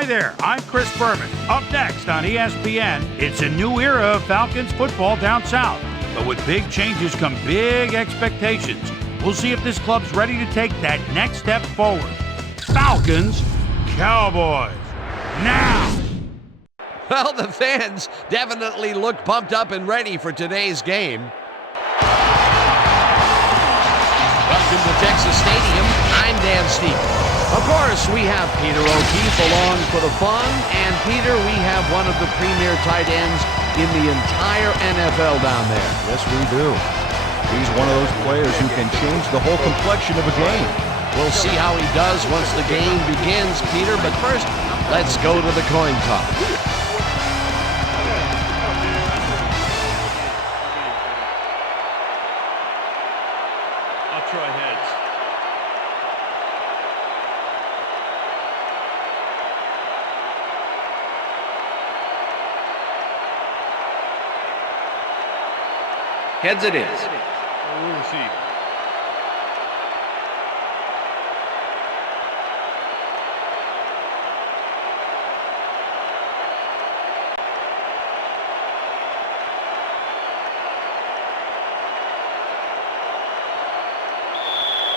Hi there, I'm Chris Berman. Up next on ESPN, it's a new era of Falcons football down south. But with big changes come big expectations. We'll see if this club's ready to take that next step forward. Falcons, Cowboys, now! Well, the fans definitely look pumped up and ready for today's game. Welcome to Texas Stadium. I'm Dan Stevens. Of course, we have Peter O'Keefe along for the fun. And Peter, we have one of the premier tight ends in the entire NFL down there. Yes, we do. He's one of those players who can change the whole complexion of a game. We'll see how he does once the game begins, Peter. But first, let's go to the coin toss. I'll try heads. Heads it is. We'll receive.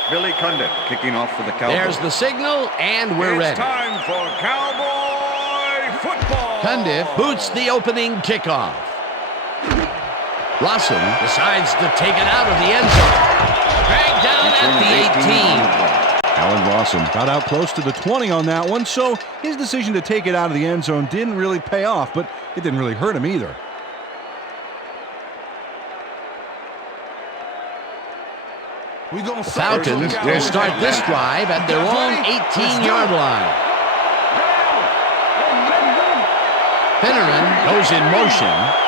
Billy Cundiff kicking off for the Cowboys. There's the signal, and we're ready. It's time for Cowboy football. Cundiff boots the opening kickoff. Rossum decides to take it out of the end zone. Dragged down at the 18. Alan Rossum got out close to the 20 on that one, so his decision to take it out of the end zone didn't really pay off, but it didn't really hurt him either. The Falcons will start this drive at their own 18-yard line. Finneran goes in motion.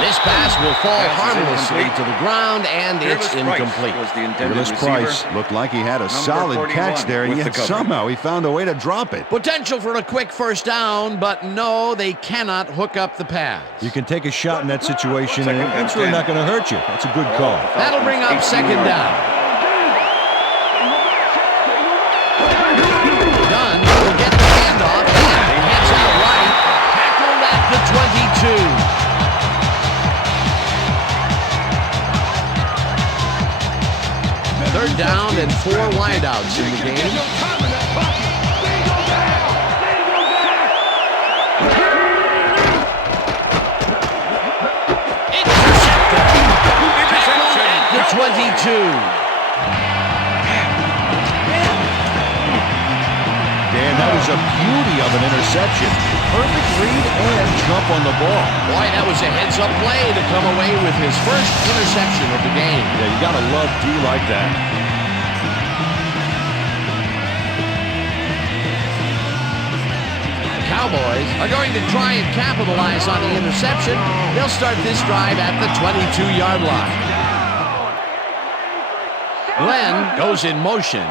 This pass will fall harmlessly to the ground, and it's incomplete. Willis Price looked like he had a solid catch there, and yet somehow he found a way to drop it. Potential for a quick first down, but no, they cannot hook up the pass. You can take a shot in that situation, and it's really not going to hurt you. That's a good call. That'll bring up second down. Dunn will get the handoff, and heads out right, tackled at the 22. Third down and 4 wideouts in the game. Intercepted. Tackled at the 22. Dan, that was a beauty of an interception. Perfect read and jump on the ball. Boy, that was a heads-up play to come away with his first interception of the game. Yeah, you got to love D like that. Cowboys are going to try and capitalize on the interception. They'll start this drive at the 22-yard line. Glenn goes in motion.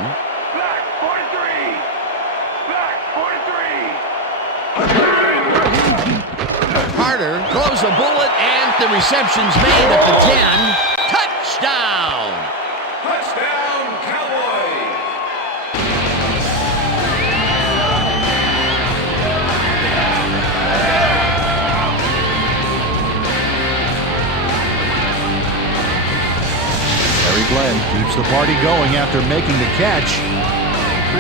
Carter throws a bullet, and the reception's made at the 10. Touchdown! Touchdown, Cowboys! Harry Glenn keeps the party going after making the catch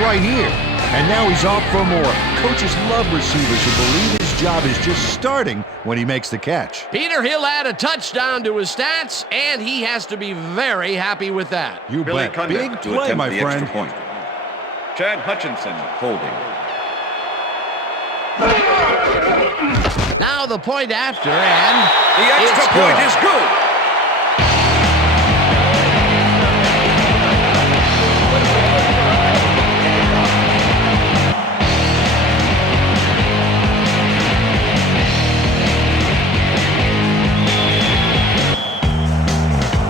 right here. And now he's off for more. Coaches love receivers who believe his job is just starting when he makes the catch. Peter, he'll add a touchdown to his stats, and he has to be very happy with that. You Billy bet. Cundiff Big to play, attempt my the friend. extra point. Chad Hutchinson holding. Now the point after, and The extra it's point good. is good.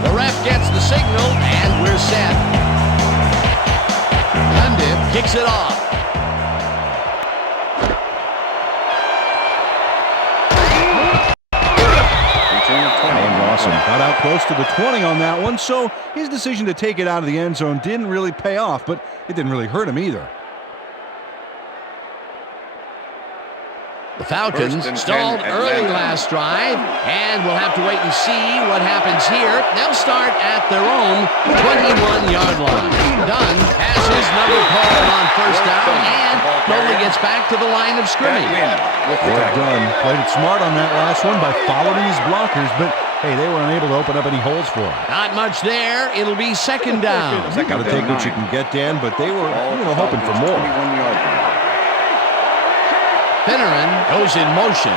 The ref gets the signal, and we're set. Cundiff kicks it off. Alan Rossum got out close close to the 20 on that one, so his decision to take it out of the end zone didn't really pay off, but it didn't really hurt him either. The Falcons stalled early last drive, and we'll have to wait and see what happens here. They'll start at their own 21-yard line. Dunn has his number called on first down, and Bowley gets back to the line of scrimmage. Dunn played it smart on that last one by following his blockers, but hey, they were unable to open up any holes for him. Not much there. It'll be second down. Got to take what you can get, Dan, but they were hoping for more. Finneran goes in motion.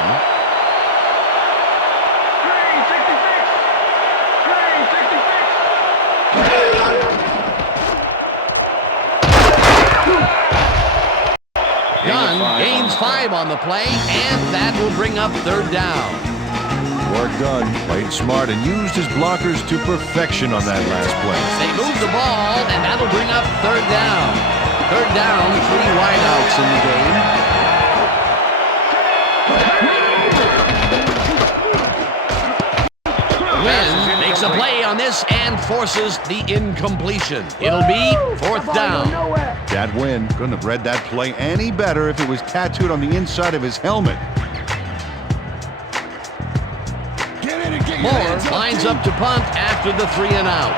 Dunn gains 5 on the play, and that will bring up third down. Work done. Played smart and used his blockers to perfection on that last play. They move the ball, and that'll bring up third down. Third down, 3 wideouts in the game. Wynn makes a play on this and forces the incompletion. It'll be fourth down. That Wynn couldn't have read that play any better if it was tattooed on the inside of his helmet. Moore lines up to punt after the 3 and out.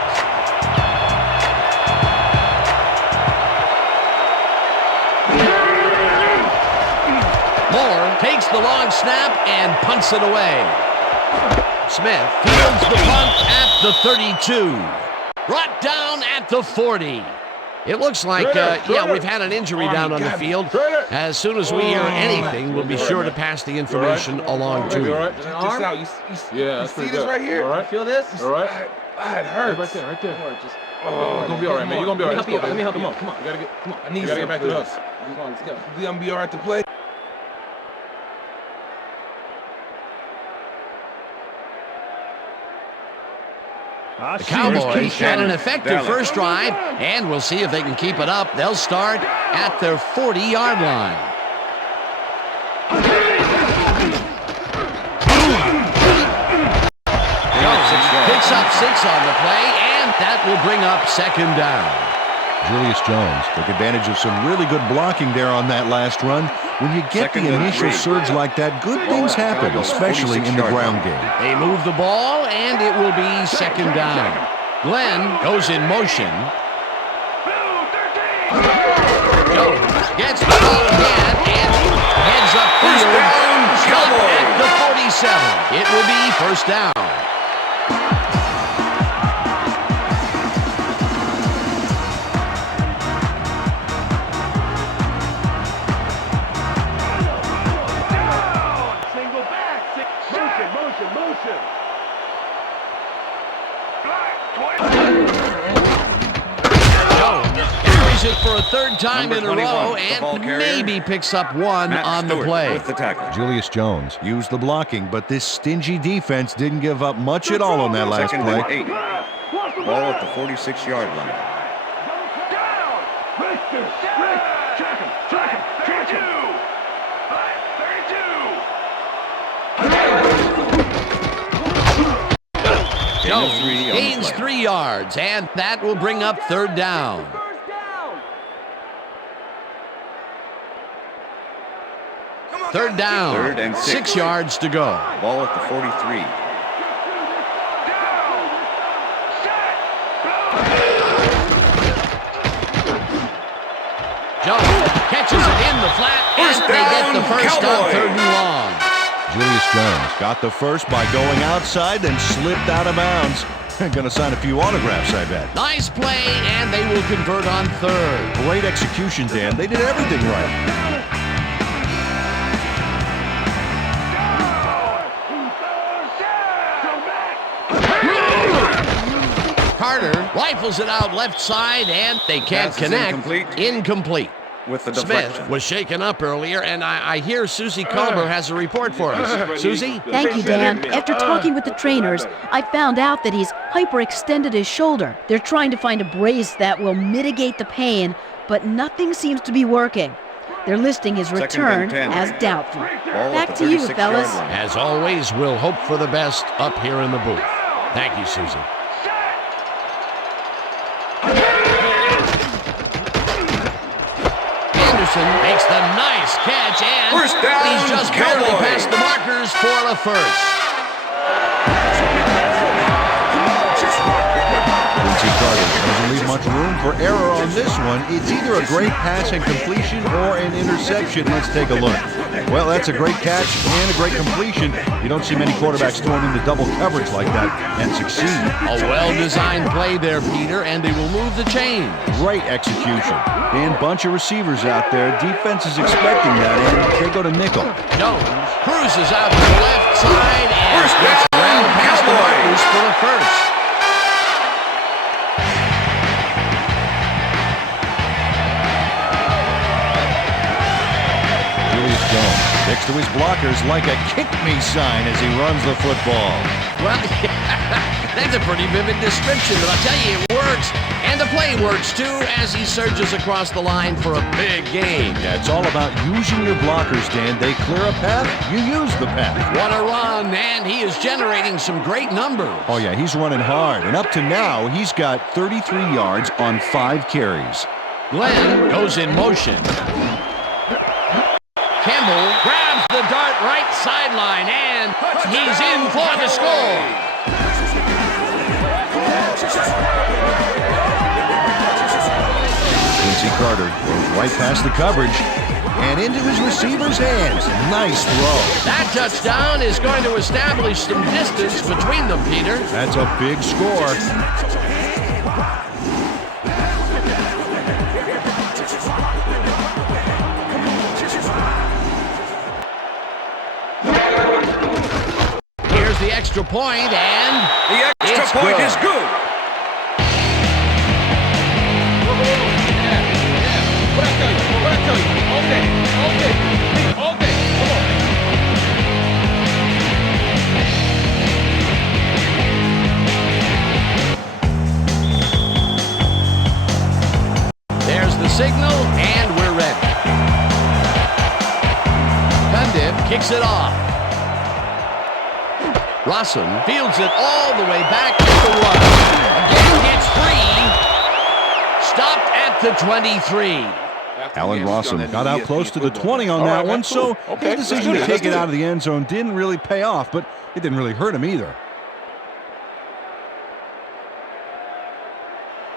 Moore takes the long snap and punts it away. Smith fields the punt at the 32. Brought down at the 40. It looks like, we've had an injury down on the field. As soon as we hear anything, we'll be sure to pass the information along to you. Yeah, that's pretty good. Right here? All right. Feel this? All right. It hurts. Right there, right there. Just, you're gonna be all right, man. You're gonna be all right. Let me help you. Come on. You gotta get. Come on. I need you. Gotta get back to us. Come on, let's go. You gonna be all right to play? The Cowboys had an effective first drive, and we'll see if they can keep it up. They'll start at their 40-yard line. Picks up 6 on the play, and that will bring up second down. Julius Jones took advantage of some really good blocking there on that last run. When you get the initial surge like that, good things happen, especially in the ground game. They move the ball, and it will be second down. Glenn goes in motion. Jones gets the ball again and heads up field. Stop at the 47. It will be first down. It for a third time in a row and maybe picks up 1 on the play. With the tackle. Julius Jones used the blocking, but this stingy defense didn't give up much at all on that last Second play. and 8. Ball at the 46-yard line. Jones gains 3 yards, and that will bring up third down. Third down. Third and 6 yards to go. Ball at the 43. Jones catches it in the flat, and they get the first on 3rd and long. Julius Jones got the first by going outside, then slipped out of bounds. Gonna sign a few autographs, I bet. Nice play, and they will convert on 3rd. Great execution, Dan. They did everything right. Carter rifles it out left side, and they can't connect. Incomplete. With the deflection. Smith was shaken up earlier, and I hear Susie Culber has a report for us. Susie? Thank you, Dan. After talking with the trainers, I found out that he's hyperextended his shoulder. They're trying to find a brace that will mitigate the pain, but nothing seems to be working. They're listing his return as doubtful. Back to you, fellas. As always, we'll hope for the best up here in the booth. Thank you, Susan. Anderson makes the nice catch, and First down, he's just barely Cowboys. past the markers for a first. Carter doesn't leave much room for error on this one. It's either a great pass and completion or an interception. Let's take a look. Well, that's a great catch and a great completion. You don't see many quarterbacks throwing into double coverage like that and succeed. A well-designed play there, Peter, and they will move the chains. Great execution. And bunch of receivers out there. Defense is expecting that, and they go to nickel. Jones cruises out to the left side and First gets down, well past the Cowboys. markers for the first. Sticks to his blockers like a kick-me sign as he runs the football. Well, that's a pretty vivid description, but I'll tell you, it works. And the play works, too, as he surges across the line for a big gain. Yeah, it's all about using your blockers, Dan. They clear a path, you use the path. What a run, and he is generating some great numbers. Oh, yeah, he's running hard. And up to now, he's got 33 yards on 5 carries. Glenn goes in motion. Campbell grabs the dart right sideline, and he's in for the score. Carter goes right past the coverage and into his receiver's hands. Nice throw. That touchdown is going to establish some distance between them, Peter. That's a big score. Here's the extra point, and The extra point is good. What I tell you? All day. Come on. there's the signal, and we're ready. Cundiff kicks it off. Rossum fields it all the way back to the 1. Again gets free. Stopped at the 23. Alan Rossum got out close to the 20 on that one, so his decision to take it out of the end zone didn't really pay off, but it didn't really hurt him either.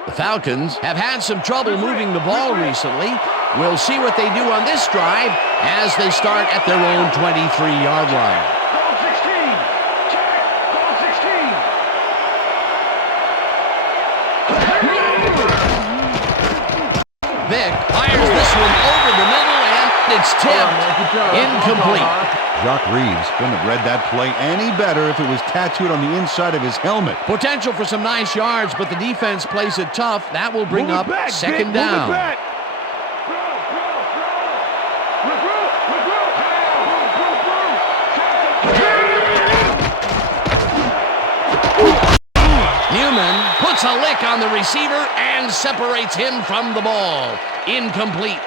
The Falcons have had some trouble moving the ball recently. We'll see what they do on this drive as they start at their own 23-yard line. Vick fires this one over the middle, and it's tipped. Incomplete. Jock Reeves couldn't have read that play any better if it was tattooed on the inside of his helmet. Potential for some nice yards, but the defense plays it tough. That will bring up second down. Newman puts a lick on the receiver and separates him from the ball. Incomplete.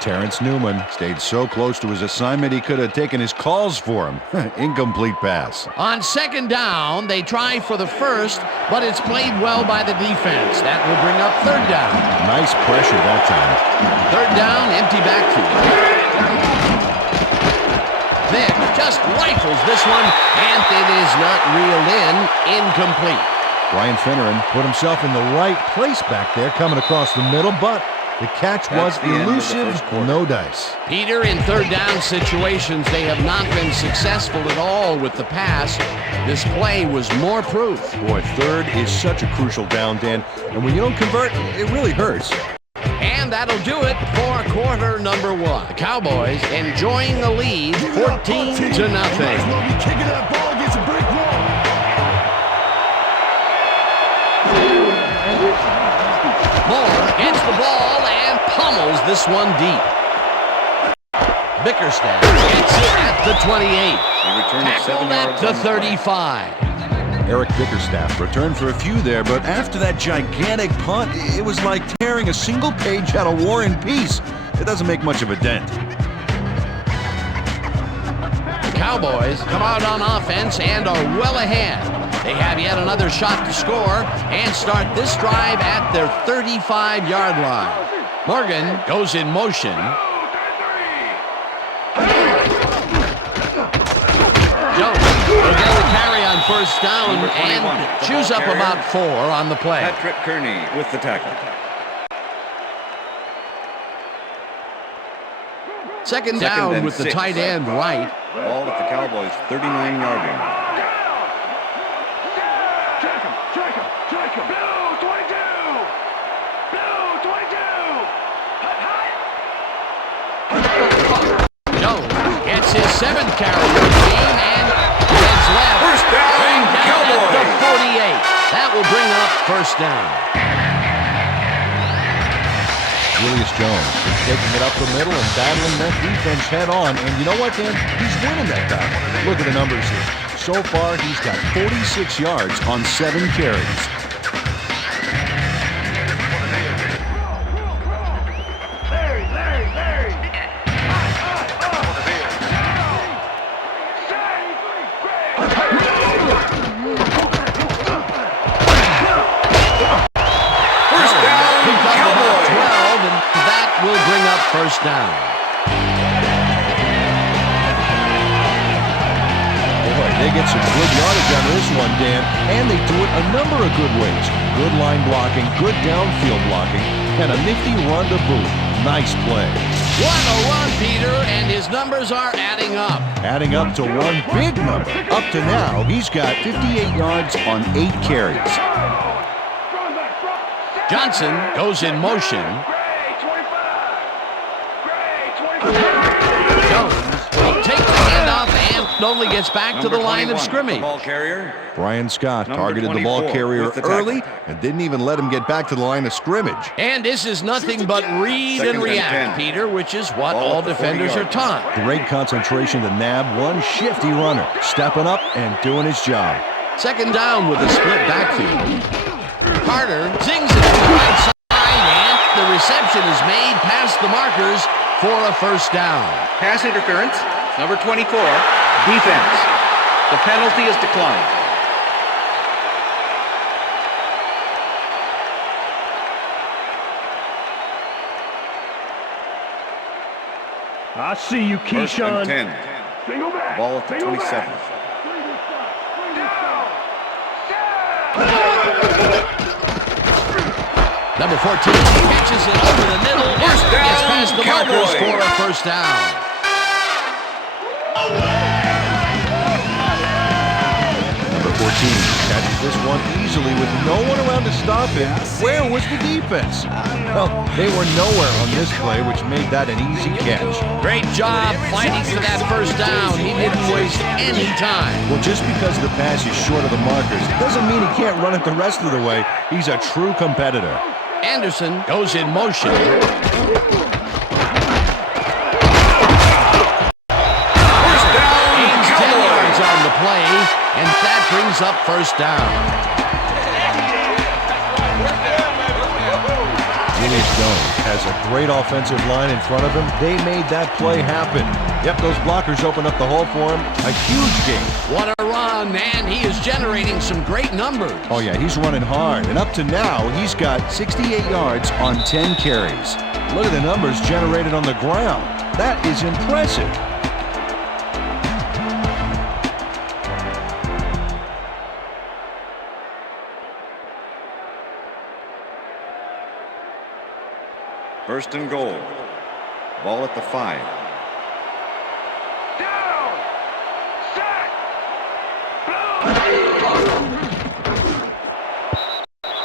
Terrence Newman stayed so close to his assignment he could have taken his calls for him. Incomplete pass. On second down, they try for the first, but it's played well by the defense. That will bring up third down. Nice pressure that time. Third down, empty backfield. Vick just rifles this one, and it is not reeled in. Incomplete. Brian Finneran put himself in the right place back there, coming across the middle, but the catch was elusive, no dice. Peter, in third down situations, they have not been successful at all with the pass. This play was more proof. Boy, third is such a crucial down, Dan, and when you don't convert, it really hurts. And that'll do it for quarter number 1. The Cowboys enjoying the lead, 14-0. Moore gets the ball and pummels this one deep. Bickerstaff gets it at the 28. He returned it 7 Tackled at yards the on the play. 35. Eric Bickerstaff returned for a few there, but after that gigantic punt, it was like tearing a single page out of War and Peace. It doesn't make much of a dent. The Cowboys come out on offense and are well ahead. They have yet another shot to score and start this drive at their 35-yard line. Morgan goes in motion. Jones will get the carry on first down and chews up about 4 on the play. Patrick Kearney with the tackle. Second down with the 6. tight end right. Ball at the Cowboys' 39-yard line. Jones gets his 7th carry of the game and heads left. First down, Cowboys. At the 48. That will bring up first down. Julius Jones is taking it up the middle and battling that defense head on. And you know what, Dan? He's winning that battle. Look at the numbers here. So far, he's got 46 yards on 7 carries. Will bring up first down. Boy, they get some good yardage on this one, Dan, and they do it a number of good ways. Good line blocking, good downfield blocking, and a nifty run to boot. Nice play. What a run, Peter, and his numbers are adding up. Adding up to one big number. Up to now, he's got 58 yards on 8 carries. Johnson goes in motion. Jones will take the handoff and only gets back to the line of scrimmage. Ball carrier. Brian Scott targeted the ball carrier early and didn't even let him get back to the line of scrimmage. And this is nothing but read and react, Peter, which is what all defenders are taught. Great concentration to nab one shifty runner, stepping up and doing his job. Second down with a split backfield. Carter zings it to the right side, and the reception is made past the markers for a first down. Pass interference, number 24, defense. The penalty is declined. I see you, Keyshawn. 10. Ball at the 27. Number 14 catches it over the middle and gets past the markers for a first down. Number 14 catches this one easily with no one around to stop him. Where was the defense? Well, they were nowhere on this play, which made that an easy catch. Great job fighting for that first down. He didn't waste any time. Well, just because the pass is short of the markers doesn't mean he can't run it the rest of the way. He's a true competitor. Anderson goes in motion. First down, Gains 10 yards on the play, and that brings up first down. Julius Jones has a great offensive line in front of him. They made that play happen. Yep, those blockers opened up the hole for him. A huge gain. What a run, man. He is generating some great numbers. Oh, yeah, he's running hard. And up to now, he's got 68 yards on 10 carries. Look at the numbers generated on the ground. That is impressive. First and goal. Ball at the 5.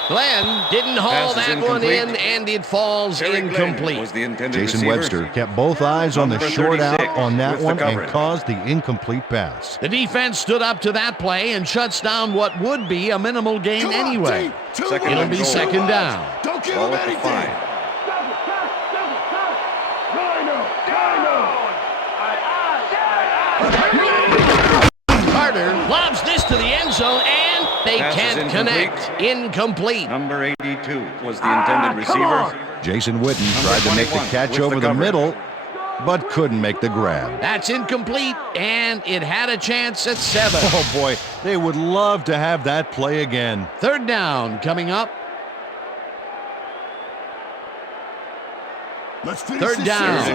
Glenn didn't haul that one in, and it falls incomplete. Was the intended Jason receiver. Webster kept both eyes on the Number short out 36 on that with the one and coverage. caused the incomplete pass. The defense stood up to that play and shuts down what would be a minimal gain anyway. Second It'll and be goal. second down. Ball at the 5. Carter lobs this to the end zone, and they Pass is can't incomplete. connect. Incomplete. Number 82 was the intended receiver. Jason Witten Number tried to make the 21 catch with over the the coverage. middle, but couldn't make the grab. That's incomplete, and it had a chance at 7. Oh boy, they would love to have that play again. 3rd down coming up. 3rd down.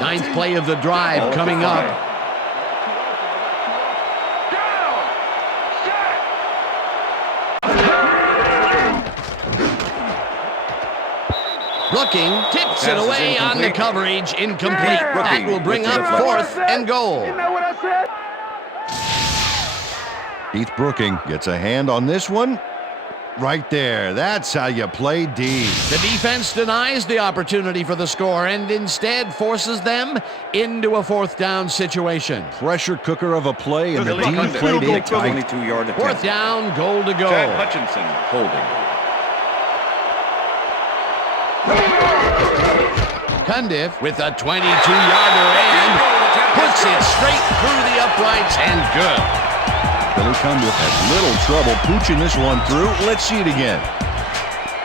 9th play of the drive coming up. Looking, tips it away on the coverage, incomplete. That will bring up 4th and goal. Keith Brooking gets a hand on this one. Right there. That's how you play D. The defense denies the opportunity for the score and instead forces them into a 4th down situation. Pressure cooker of a play, and the D played it tight. 22-yard attempt. 4th down, goal to go. Chad Hutchinson holding. Cundiff with a 22-yarder and puts it straight through the uprights and good. Billy Cundiff had little trouble pooching this one through. Let's see it again.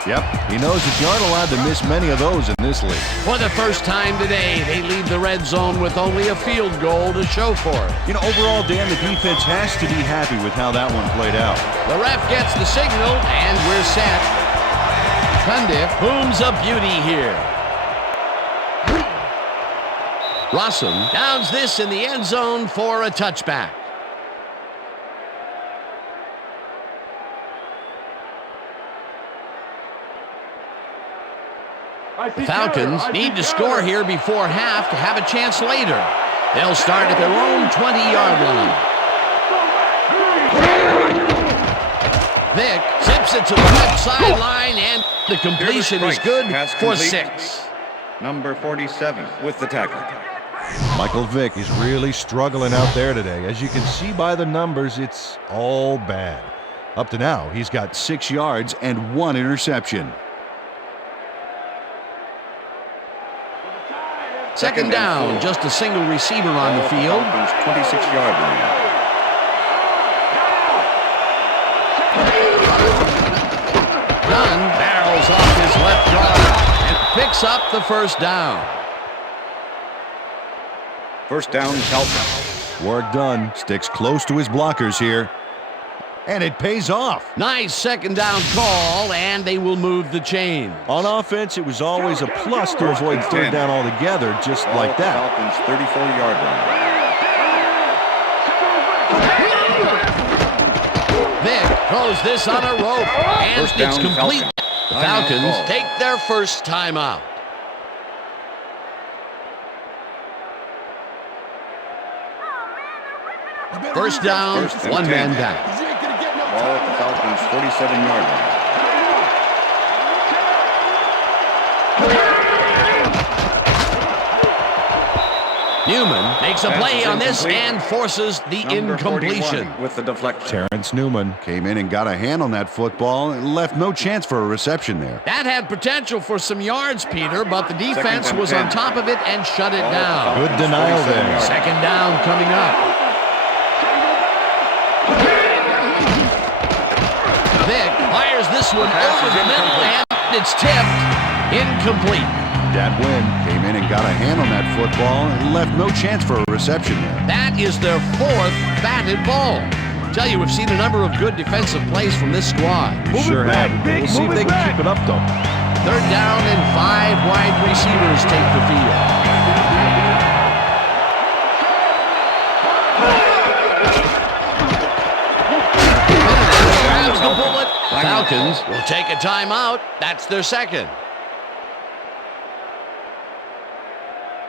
Yep, he knows that you aren't allowed to miss many of those in this league. For the first time today, they leave the red zone with only a field goal to show for it. You know, overall, Dan, the defense has to be happy with how that one played out. The ref gets the signal, and we're set. Cundiff booms a beauty here. Rossum downs this in the end zone for a touchback. The Falcons need to score here before half to have a chance later. They'll start at their own 20-yard line. Vick zips it to the left sideline, and the completion is good for 6. Number 47 with the tackle. Michael Vick is really struggling out there today. As you can see by the numbers, it's all bad. Up to now, he's got 6 yards and 1 interception. 2nd down, just a single receiver on the field. 26-yard line. Dunn barrels off his left guard and picks up the 1st down. 1st down, Falcons. Work done. Sticks close to his blockers here. And it pays off. Nice 2nd down call, and they will move the chain. On offense, it was always a plus to avoid 3rd down altogether, just like that. Falcons 34-yard line. Vick throws this on a rope, and it's complete. The Falcons take their 1st timeout. First down, 1 man down. Ball at the Falcons 47-yard line. Newman makes a play on this and forces the incompletion. With the deflection. Terrence Newman came in and got a hand on that football and left no chance for a reception there. That had potential for some yards, Peter, but the defense was on top of it and shut it down. Good denial there. 2nd down coming up. Vick fires this one over the middle, and it's tipped. Incomplete. That win came in and got a hand on that football and left no chance for a reception there. That is their 4th batted ball. Tell you, we've seen a number of good defensive plays from this squad. Sure have. We'll see if they can keep it up, though. 3rd down and 5 wide receivers take the field. Grabs the bullet. Falcons will take a timeout. That's their 2nd.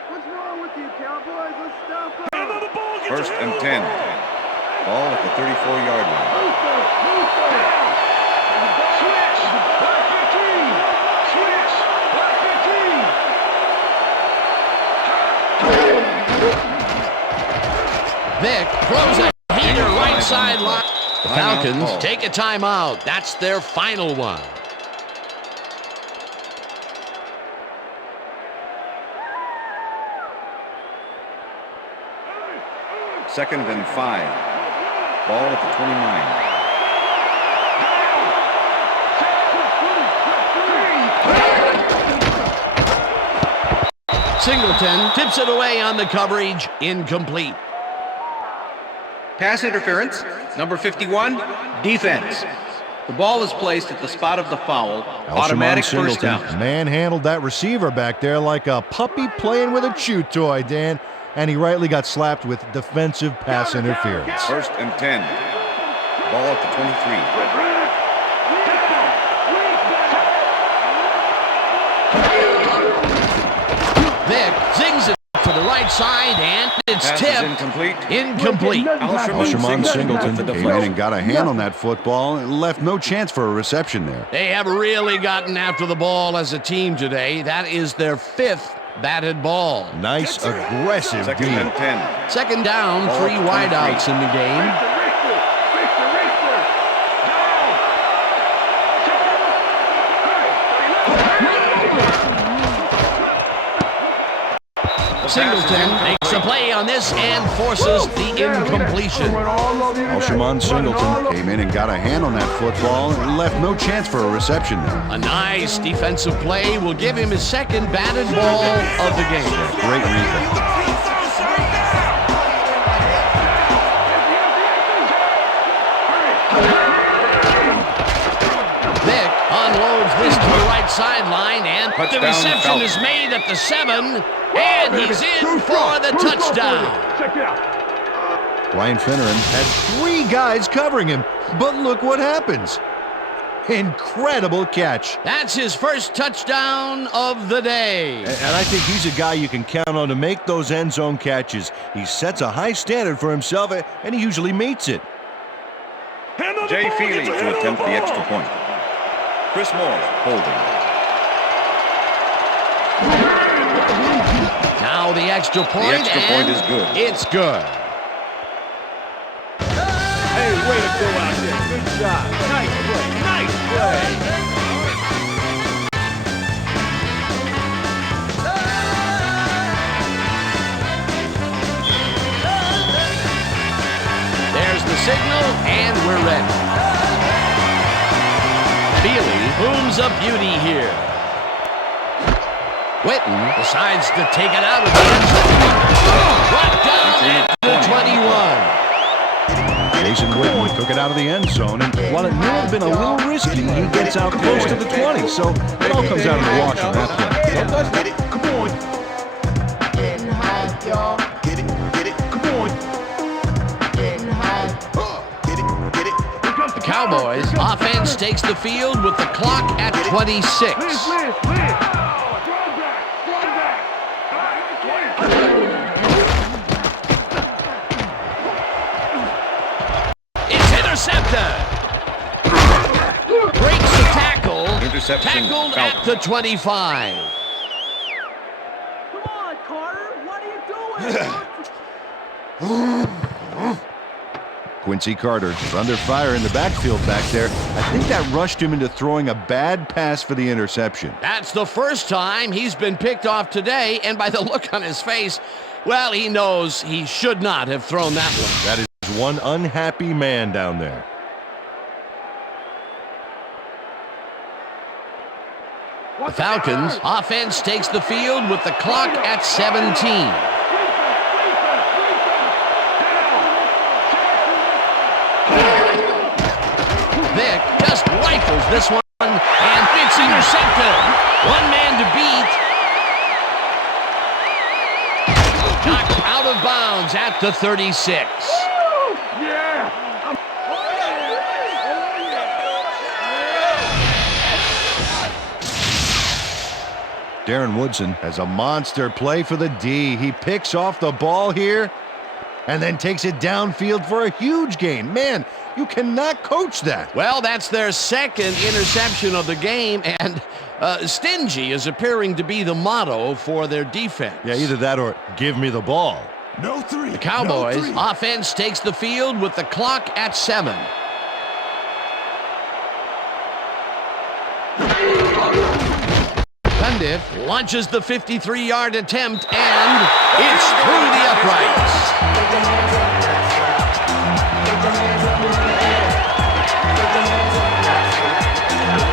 What's wrong with you, Cowboys? Let's stop them. 1st and 10. Ball at the 34-yard line. Switch. Back 15. Switch. Back 15. Vick throws a heater right sideline. The Falcons take a timeout. That's their final one. Second and 5. Ball at the 29. Singleton tips it away on the coverage. Incomplete. Pass interference, number 51, defense. The ball is placed at the spot of the foul. Automatic first down. Manhandled that receiver back there like a puppy playing with a chew toy, Dan. And he rightly got slapped with defensive pass interference. 1st and 10. Ball at the 23. Vic zings it to the right side, and it's tipped. Incomplete. Incomplete. Alshamon Singleton came in and got a hand on that football and left no chance for a reception there. They have really gotten after the ball as a team today. That is their 5th batted ball. Nice, aggressive D. 2nd and 10. Second down, 3 wideouts in the game. Singleton makes a play on this and forces the incompletion. Alshamon Singleton came in and got a hand on that football and left no chance for a reception there. A nice defensive play will give him his 2nd batted ball of the game. Great read. Vic unloads this to the right sideline, and the reception is made at the 7, and he's in for the touchdown. Ryan Finneran had 3 guys covering him, but look what happens. Incredible catch. That's his first touchdown of the day. And I think he's a guy you can count on to make those end zone catches. He sets a high standard for himself, and he usually meets it. Jay Feely to attempt the extra point. Chris Moore holding. Now the extra point. The extra point is good. It's good. Hey, way to go out there. Good job. Nice play. Nice play. There's the signal, and we're ready. Feely booms a beauty here. Whitten decides to take it out of the end zone. Brought down at the 21. Jason Whitten took it out of the end zone, and while it may have been a little risky, he gets out close to the 20, so it all comes out in the wash on that play. Come on. Getting hot, y'all. Get it, come on. Getting hot. Get it. The Cowboys offense takes the field with the clock at 26. Intercepted. Breaks the tackle. Interception. Tackled at the 25. Come on, Carter. What are you doing? Quincy Carter is under fire in the backfield back there. I think that rushed him into throwing a bad pass for the interception. That's the first time he's been picked off today, and by the look on his face, well, he knows he should not have thrown that one. That is one unhappy man down there. The Falcons offense takes the field with the clock at 17. Vic just rifles this one, and it's intercepted. One man to beat. Knocked out of bounds at the 36. Darren Woodson has a monster play for the D. He picks off the ball here and then takes it downfield for a huge gain. Man, you cannot coach that. Well, that's their 2nd interception of the game, and stingy is appearing to be the motto for their defense. Yeah, either that or give me the ball. No 3. The Cowboys offense takes the field with the clock at 7. Cundiff launches the 53-yard attempt, and it's through the uprights.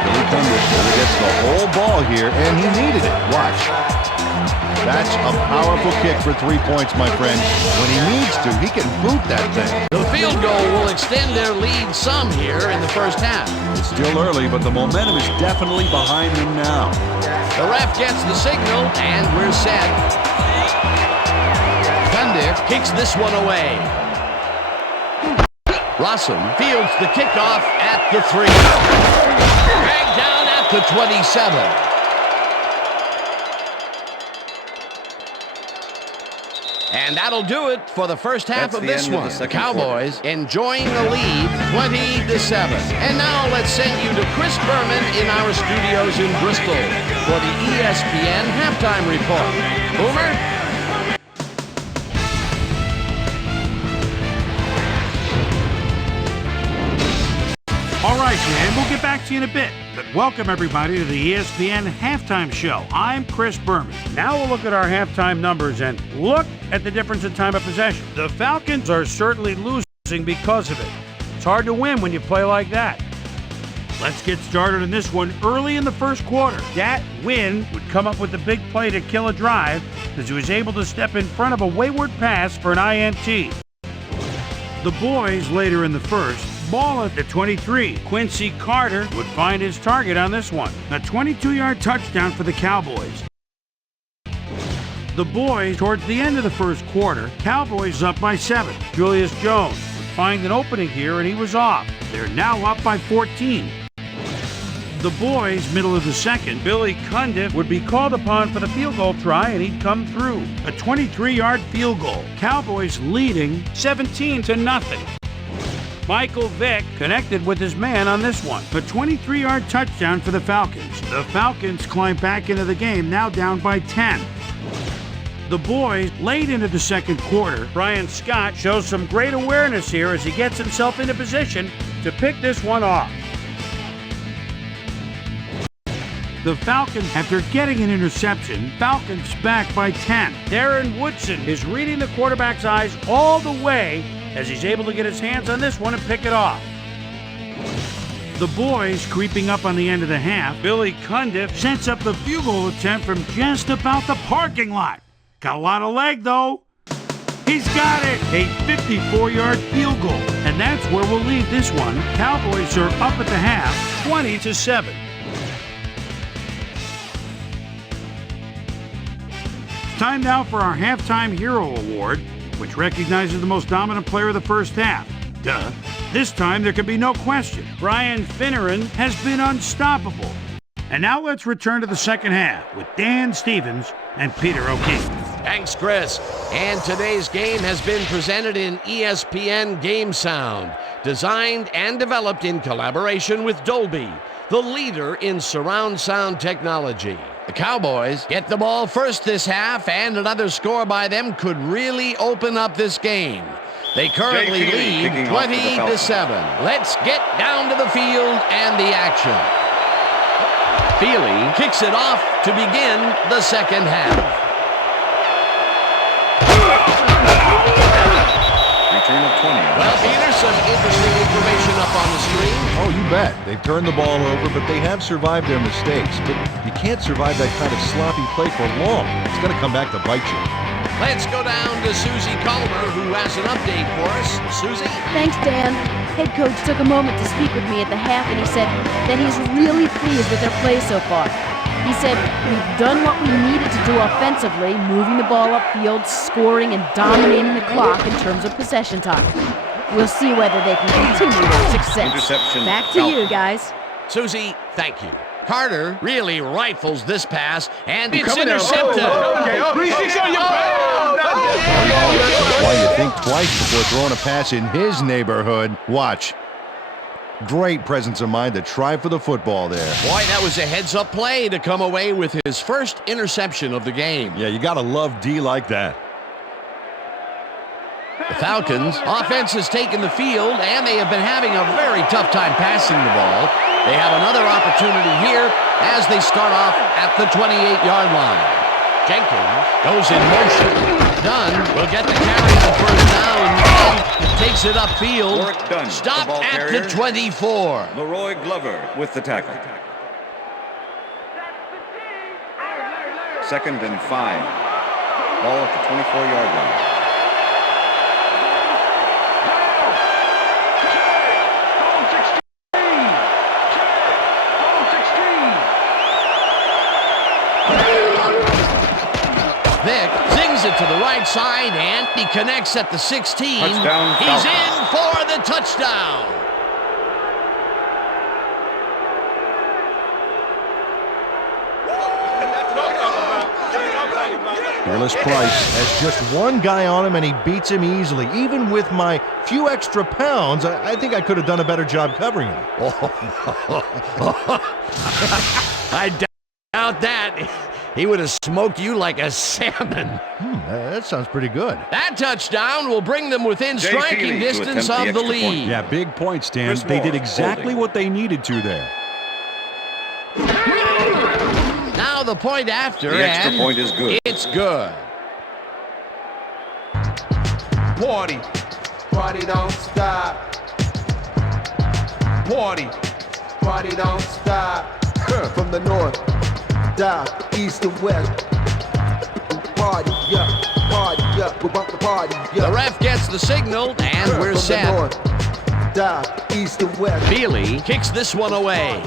Billy Cundiff He gets the whole ball here, and he needed it. Watch. That's a powerful kick for 3 points, my friend. When he needs to, he can boot that thing. The field goal will extend their lead some here in the first half. It's still early, but the momentum is definitely behind them now. The ref gets the signal, and we're set. Cundiff kicks this one away. Rossum fields the kickoff at the 3. Dragged down at the 27. And that'll do it for the first half of this one. The Cowboys enjoying the lead 20-7. And now let's send you to Chris Berman in our studios in Bristol for the ESPN halftime report. Boomer? All right, man, we'll get back to you in a bit. But welcome, everybody, to the ESPN Halftime Show. I'm Chris Berman. Now we'll look at our halftime numbers and look at the difference in time of possession. The Falcons are certainly losing because of it. It's hard to win when you play like that. Let's get started on this one early in the first quarter. Dat Nguyen would come up with the big play to kill a drive as he was able to step in front of a wayward pass for an INT. The boys later in the first ball at the 23. Quincy Carter would find his target on this one. A 22-yard touchdown for the Cowboys. The boys towards the end of the first quarter, Cowboys up by 7. Julius Jones would find an opening here and he was off. They're now up by 14. The boys, middle of the second, Billy Cundiff would be called upon for the field goal try and he'd come through. A 23-yard field goal. Cowboys leading 17-0. Michael Vick connected with his man on this one. A 23-yard touchdown for the Falcons. The Falcons climb back into the game, now down by 10. The boys, late into the second quarter, Brian Scott shows some great awareness here as he gets himself into position to pick this one off. The Falcons, after getting an interception, Falcons back by 10. Darren Woodson is reading the quarterback's eyes all the way as he's able to get his hands on this one and pick it off. The boys creeping up on the end of the half. Billy Cundiff sets up the field goal attempt from just about the parking lot. Got a lot of leg, though. He's got it! A 54-yard field goal. And that's where we'll leave this one. Cowboys are up at the half, 20-7. Time now for our Halftime Hero Award, which recognizes the most dominant player of the first half. Duh. This time there can be no question. Brian Finneran has been unstoppable. And now let's return to the second half with Dan Stevens and Peter O'Keefe. Thanks, Chris. And today's game has been presented in ESPN Game Sound, designed and developed in collaboration with Dolby, the leader in surround sound technology. The Cowboys get the ball first this half, and another score by them could really open up this game. They currently lead 20-7. Let's get down to the field and the action. Feely kicks it off to begin the second half. Return of 20. Well, Peter, some interesting information up on the screen. Oh, you bet. They've turned the ball over, but they have survived their mistakes. But you can't survive that kind of sloppy play for long. It's going to come back to bite you. Let's go down to Susie Culmer, who has an update for us. Susie? Thanks, Dan. Head coach took a moment to speak with me at the half, and he said that he's really pleased with their play so far. He said, we've done what we needed to do offensively, moving the ball upfield, scoring, and dominating the clock in terms of possession time. We'll see whether they can continue their success. Interception. Back to you, guys. Susie, thank you. Carter really rifles this pass, and it's intercepted. Why you think twice before throwing a pass in his neighborhood. Watch. Great presence of mind to try for the football there. Boy, that was a heads-up play to come away with his first interception of the game. Yeah, you gotta love D like that. The Falcons' offense has taken the field, and they have been having a very tough time passing the ball. They have another opportunity here as they start off at the 28-yard line. Jenkins goes in motion. Dunn will get the carry on first down and takes it upfield. Work done. Stop at the 24. Leroy Glover with the tackle. 2nd and 5. Ball at the 24-yard line. Vic zings it to the right side, and he connects at the 16. Touchdown, He's Falcons. in for the touchdown. Fearless Price has just one guy on him, and he beats him easily. Even with my few extra pounds, I think I could have done a better job covering him. I doubt that. He would have smoked you like a salmon. That sounds pretty good. That touchdown will bring them within Jay striking Feely to distance attempt of the the extra point. lead. Yeah, big points, Dan. Chris They did Moore, exactly holding. what they needed to there. Now the point after, The extra and point is good. it's good. Party. Party don't stop. Party. Party don't stop. From the north, south, east, and west. Party, yeah. Party, yeah. We want the party, yeah. The ref gets the signal, and we're From set. the north, south, east, and west. Feely kicks this one away.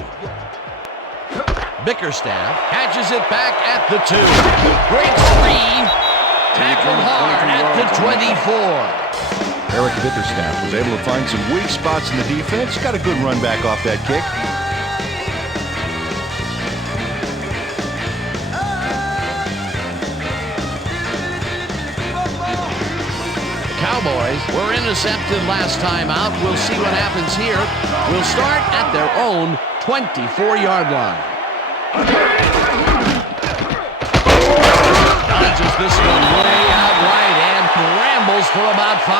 Bickerstaff catches it back at the 2. Breaks free. Tackled hard at the 24. Eric Bickerstaff was able to find some weak spots in the defense. Got a good run back off that kick. Cowboys were intercepted last time out. We'll see what happens here. We'll start at their own 24-yard line. Dodges this one way out right and rambles for about 5.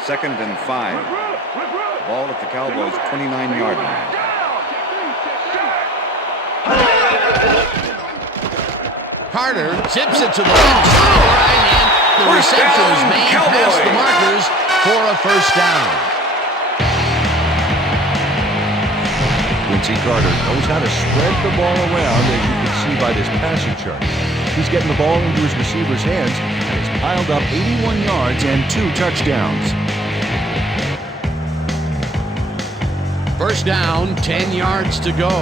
Second and 5. Ball at the Cowboys' 29-yard line. Carter zips it to the left sideline, and the reception is made past the markers for a first down. Quincy Carter knows how to spread the ball around, as you can see by this passing chart. He's getting the ball into his receiver's hands, and he's piled up 81 yards and 2 touchdowns. First down, 10 yards to go.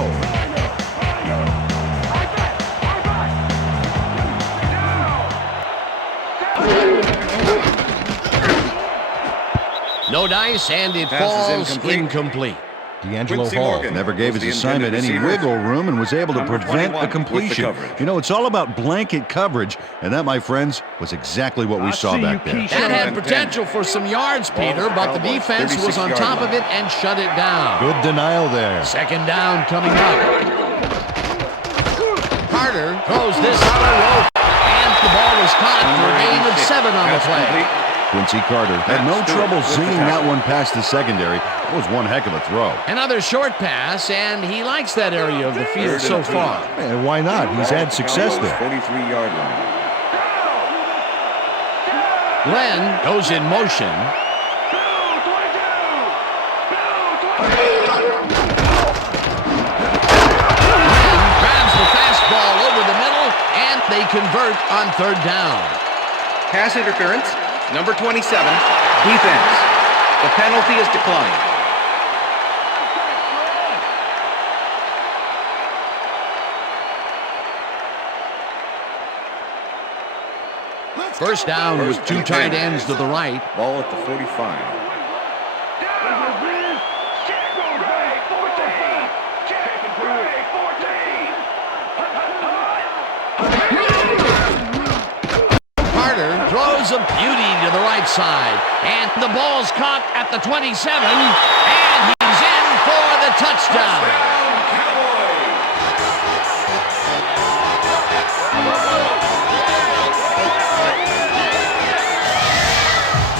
No dice, and it Pass is falls incomplete. D'Angelo Quincy Hall Morgan never gave was his the assignment intended any receiver. wiggle room and was able to Number prevent 21 the with the completion. coverage. You know, it's all about blanket coverage, and that, my friends, was exactly what we saw back there. That had potential for some yards, Peter, but the defense was on top of it and shut it down. Good denial there. Second down coming up. Carter throws this on a rope, and the ball was caught for a gain of 7 on the play. Quincy Carter had no trouble zinging that one past the secondary. It was one heck of a throw. Another short pass, and he likes that area of the field so far. And why not? He's had success there. 43-yard line. Glenn goes in motion. Glenn grabs the fastball over the middle, and they convert on third down. Pass interference, number 27, defense. The penalty is declined. First down with 2 tight ends to the right. Ball at the 45. Carter throws a beauty to the right side, and the ball's caught at the 27, and he's in for the touchdown.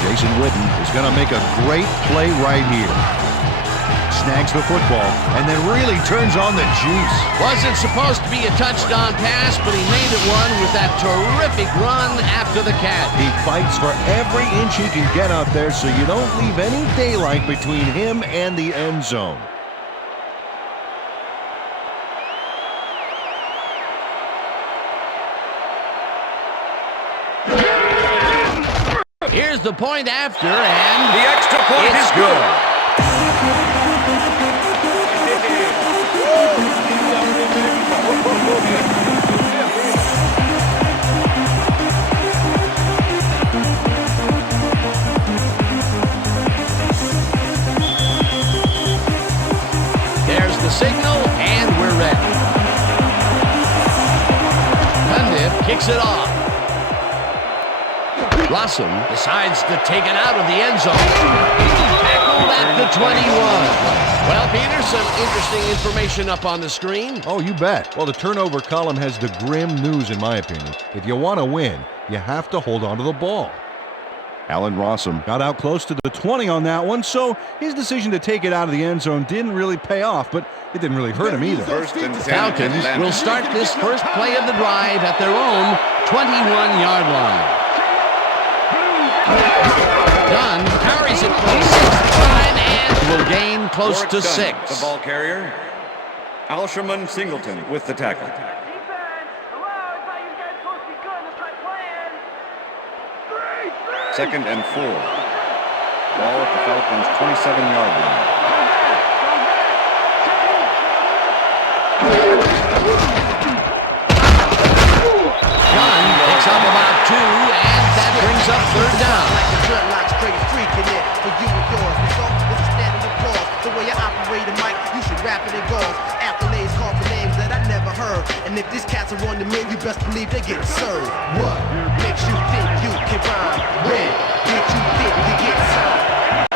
Jason Witten is going to make a great play right here. Snags the football and then really turns on the juice. Wasn't supposed to be a touchdown pass, but he made it one with that terrific run after the catch. He fights for every inch he can get out there, so you don't leave any daylight between him and the end zone. Here's the point after, and The extra point is good. There's the signal, and we're ready. Cundiff kicks it off. Russell decides to take it out of the end zone. Tackled at the 21. Well, Peter, some interesting information up on the screen. Oh, you bet. Well, the turnover column has the grim news, in my opinion. If you want to win, you have to hold on to the ball. Allen Rossum got out close to the 20 on that one, so his decision to take it out of the end zone didn't really pay off, but it didn't really hurt him either. First and 10. Falcons will start this first play of the drive at their own 21-yard line. Dunn carries it for the 6th time and will gain close to 6. The ball carrier. Alsherman Singleton with the tackle. Second and 4. Ball at the Falcons' 27-yard line. Dunn picks up about 2, and that brings up 3rd down. And if these cats are on the men, you best believe they get served. What makes you think you can rhyme? When did you think you get signed?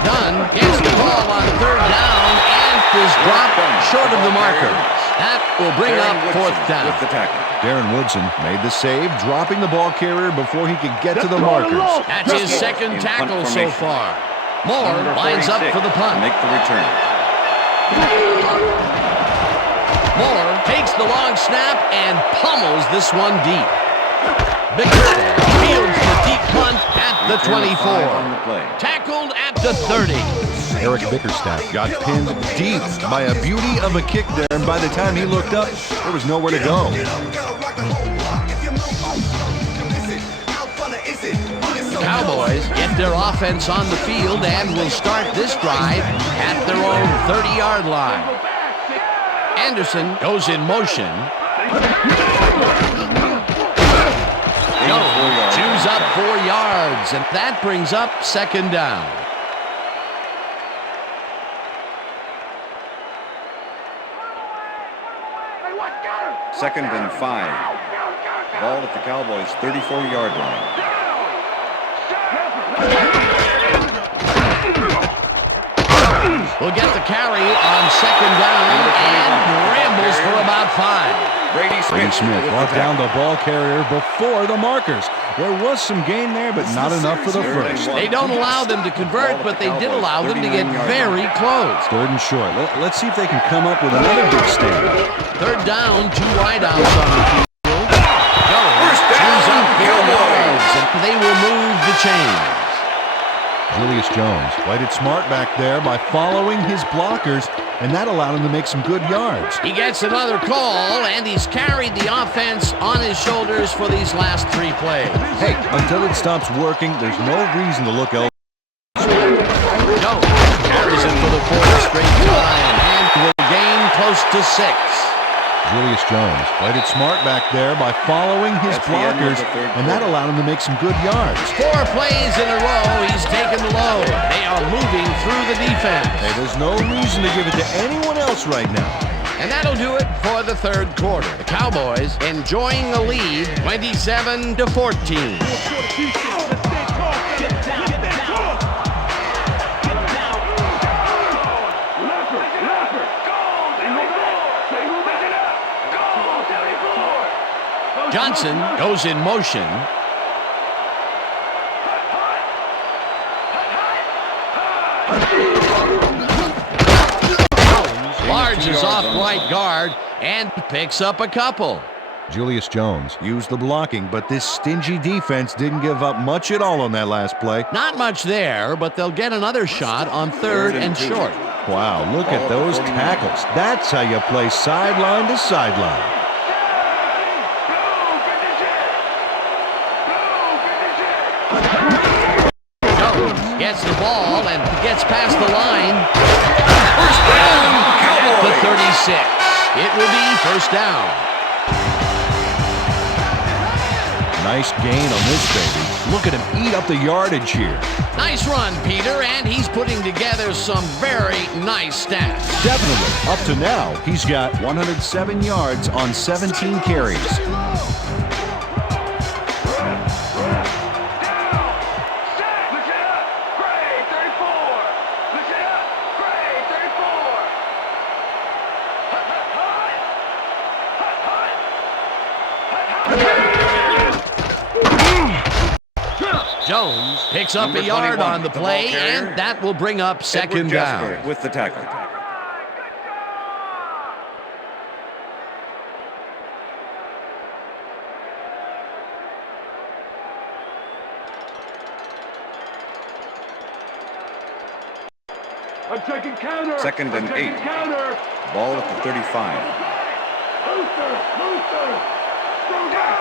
Dunn gets the ball on 3rd down and is dropped short of the marker. That will bring up 4th down. With the tackle. Darren Woodson made the save, dropping the ball carrier before he could get to the markers. That's his 2nd tackle so far. Moore lines up for the punt. Make the return. Moore takes the long snap and pummels this one deep. Bickerstaff fields the deep punt at the 24. Tackled at the 30. Eric Bickerstaff got pinned deep by a beauty of a kick there, and by the time he looked up, there was nowhere to go. Cowboys get their offense on the field and will start this drive at their own 30-yard line. Anderson goes in motion. Jones chews up 4 yards, and that brings up 2nd down. Second and 5. Ball at the Cowboys' 34-yard line. Will get the carry on 2nd down and rambles for about 5. Brady Smith brought down the ball carrier before the markers. There was some gain there, but not enough for the first. They don't allow them to convert, but they did allow them to get very close. 3rd and short. Let's see if they can come up with another big stand. 3rd down, 2 wideouts on the field. Jones chews up 4 yards, and they will move the chains. Julius Jones played it smart back there by following his blockers, and that allowed him to make some good yards. He gets another call, and he's carried the offense on his shoulders for these last 3 plays. Hey, until it stops working, there's no reason to look elsewhere. Jones carries it for the 4th straight time, and will gain close to 6. Julius Jones played it smart back there by following his blockers, and that allowed him to make some good yards. 4 plays in a row, he's taken the load. They are moving through the defense. Hey, there's no reason to give it to anyone else right now. And that'll do it for the 3rd quarter. The Cowboys enjoying a lead, 27-14. Johnson goes in motion. Large is off right guard and picks up a couple. Julius Jones used the blocking, but this stingy defense didn't give up much at all on that last play. Not much there, but they'll get another shot on 3rd and short. Wow, look at those tackles. That's how you play sideline to sideline. gets the ball and gets past the line. First down at the 36. It will be first down. Nice gain on this baby. Look at him eat up the yardage here. Nice run, Peter, and he's putting together some very nice stats. Definitely. Up to now, he's got 107 yards on 17 carries. Jones picks up a yard on the play, and that will bring up second down. With the tackle. I'm taking counter. Second and 8. Counter. Ball at the 35. Luther. Throw back.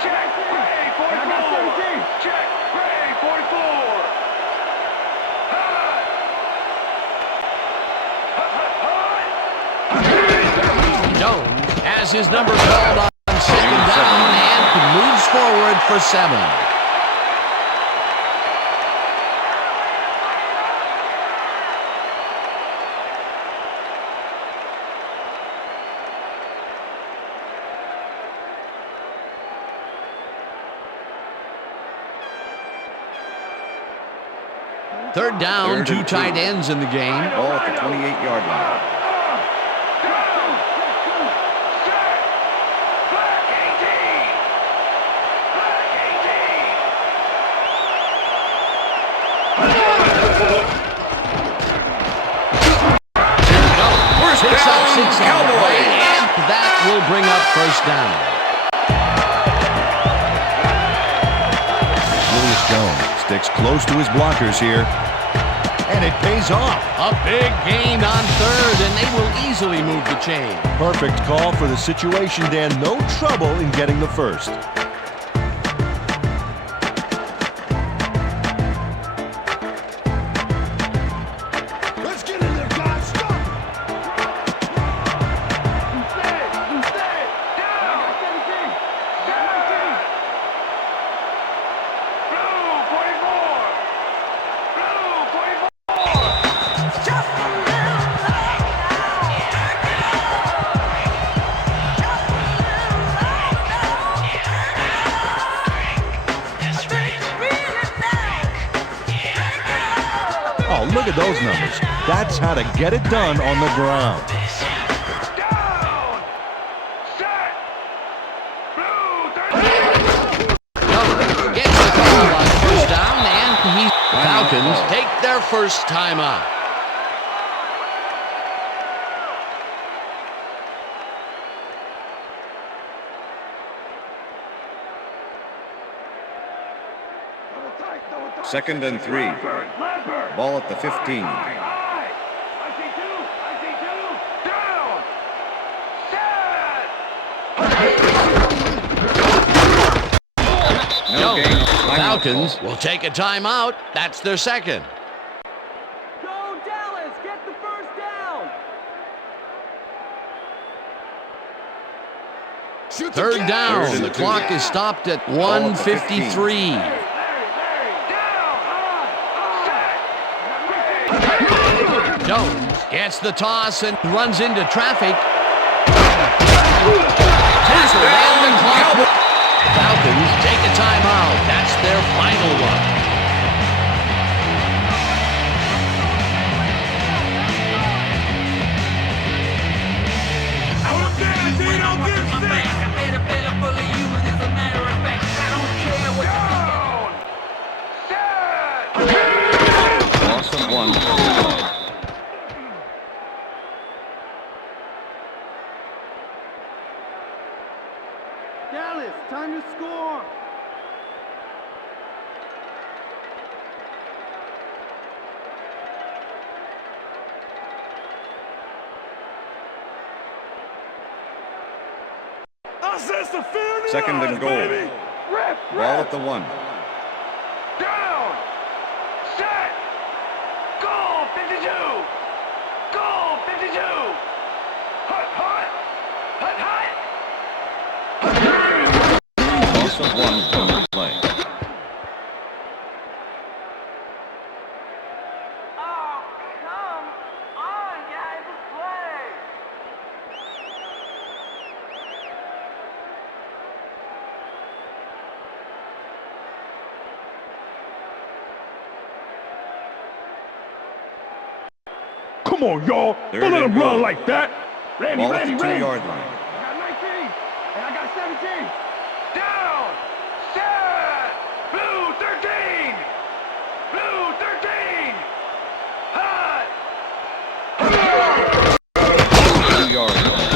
Check. Ray, 44. Check. Ray, 44. Jones has his number called on second down and moves forward for 7. Third down, 2 tight ends in the game. Ball at the 28-yard line. Picks up 6 on the play, and that will bring up first down. Julius Jones sticks close to his blockers here, and it pays off. A big gain on third, and they will easily move the chain. Perfect call for the situation, Dan. No trouble in getting the first. Oh, look at those numbers. That's how to get it done on the ground. Gets the call on first down, and the Falcons take their first timeout. Second and 3. Ball at the 15. No gain. Falcons will take a timeout. That's their second. Go Dallas, get the first down. Third down. The clock is stopped at 1:53. Jones gets the toss and runs into traffic. Tackled and the clock. Falcons take a timeout. That's their final one. Loss of 1. Dallas, time to score. Second and goal. Ball at the 1. 52! Goal 52! Hut, hut! Hut, hut! Loss of one on the play. Oh, come on, guys, let's play! Come on, y'all. There Don't let they him go. run like that. Randy, Ball at Randy, the Randy. 2-yard line. I got 19, and I got 17. Down! Set! Blue 13! Blue 13! Hut! 2-yard line.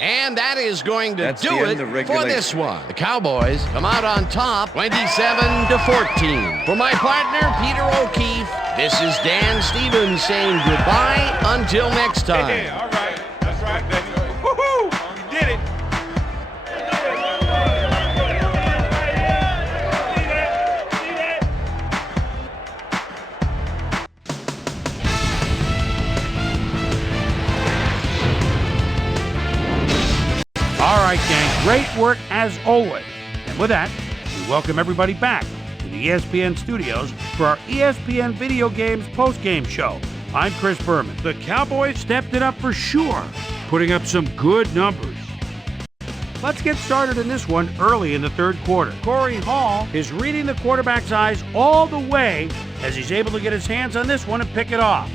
And that is going to That's do the it end of for regulation. this one. The Cowboys come out on top, 27-14. For my partner, Peter O'Keefe, this is Dan Stevens saying goodbye until next time. Yeah, all right. That's right, baby. Woohoo! You did it. All right, gang. Great work as always. And with that, we welcome everybody back to the ESPN studios for our ESPN Video Games post-game show. I'm Chris Berman. The Cowboys stepped it up for sure, putting up some good numbers. Let's get started in this one early in the third quarter. Corey Hall is reading the quarterback's eyes all the way as he's able to get his hands on this one and pick it off.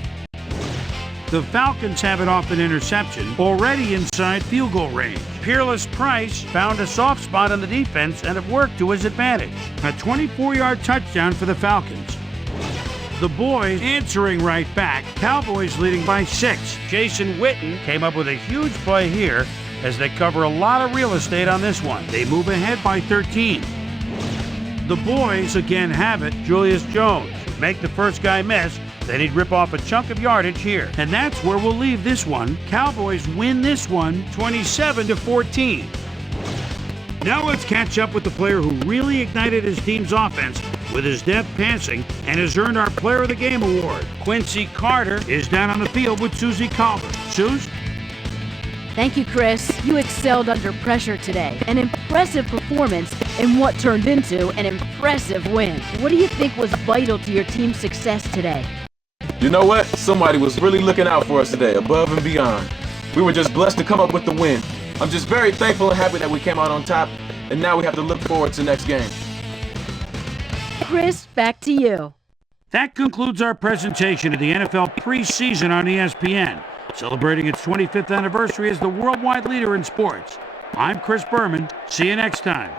The Falcons have it off an interception, already inside field goal range. Peerless Price found a soft spot on the defense and it worked to his advantage. A 24-yard touchdown for the Falcons. The boys answering right back, Cowboys leading by 6. Jason Witten came up with a huge play here as they cover a lot of real estate on this one. They move ahead by 13. The boys again have it. Julius Jones would make the first guy miss, then he'd rip off a chunk of yardage here. And that's where we'll leave this one. Cowboys win this one 27-14. Now let's catch up with the player who really ignited his team's offense with his depth passing and has earned our Player of the Game award. Quincy Carter is down on the field with Susie Calvert. Suze? Thank you, Chris. You excelled under pressure today. An impressive performance in what turned into an impressive win. What do you think was vital to your team's success today? You know what? Somebody was really looking out for us today, above and beyond. We were just blessed to come up with the win. I'm just very thankful and happy that we came out on top, and now we have to look forward to the next game. Chris, back to you. That concludes our presentation of the NFL preseason on ESPN, celebrating its 25th anniversary as the worldwide leader in sports. I'm Chris Berman. See you next time.